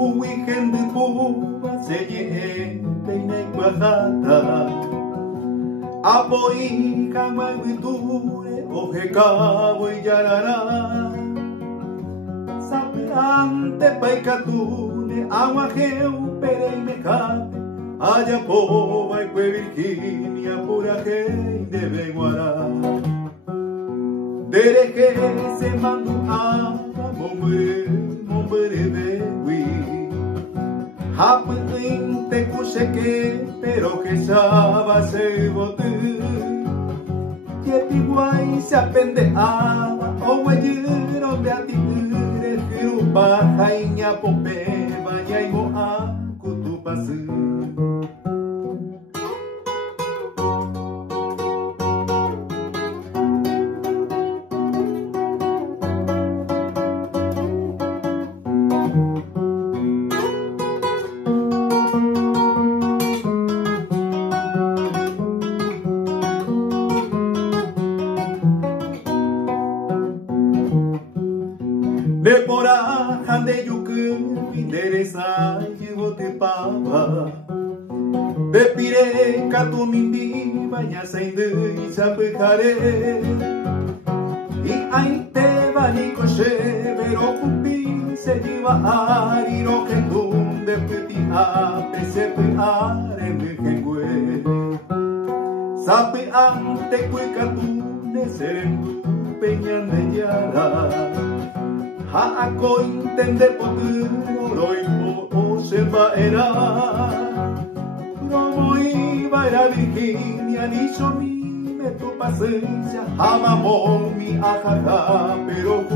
Uwigen de Buba se peina y guajata Apoí jamás viture oje cabo y yarará Sapeante paicatune aguajeu pere y mejate Ayapoba y cue Virginia pura gente de Beguará Dereje se mandu a mombre de wi Hapin te kusheke pero que saba se bote Yepi guay se apende ama o guayero de atire Jirupa jaiña pope vaya y moa kutupasi De porajan de yucu, interesa llevo te pava. De pireca tu mindi, baña seinde y sapejare. Y ahí te va ni coche, pero cupi se lleva a iro que donde peti a se peare me que sape ante cueca tu de serendu peñan de yara. Ha'ako intende poturo roipo o se va era Como iba era Virginia ni yo mi me tu paciencia Amamo mi ajaja pero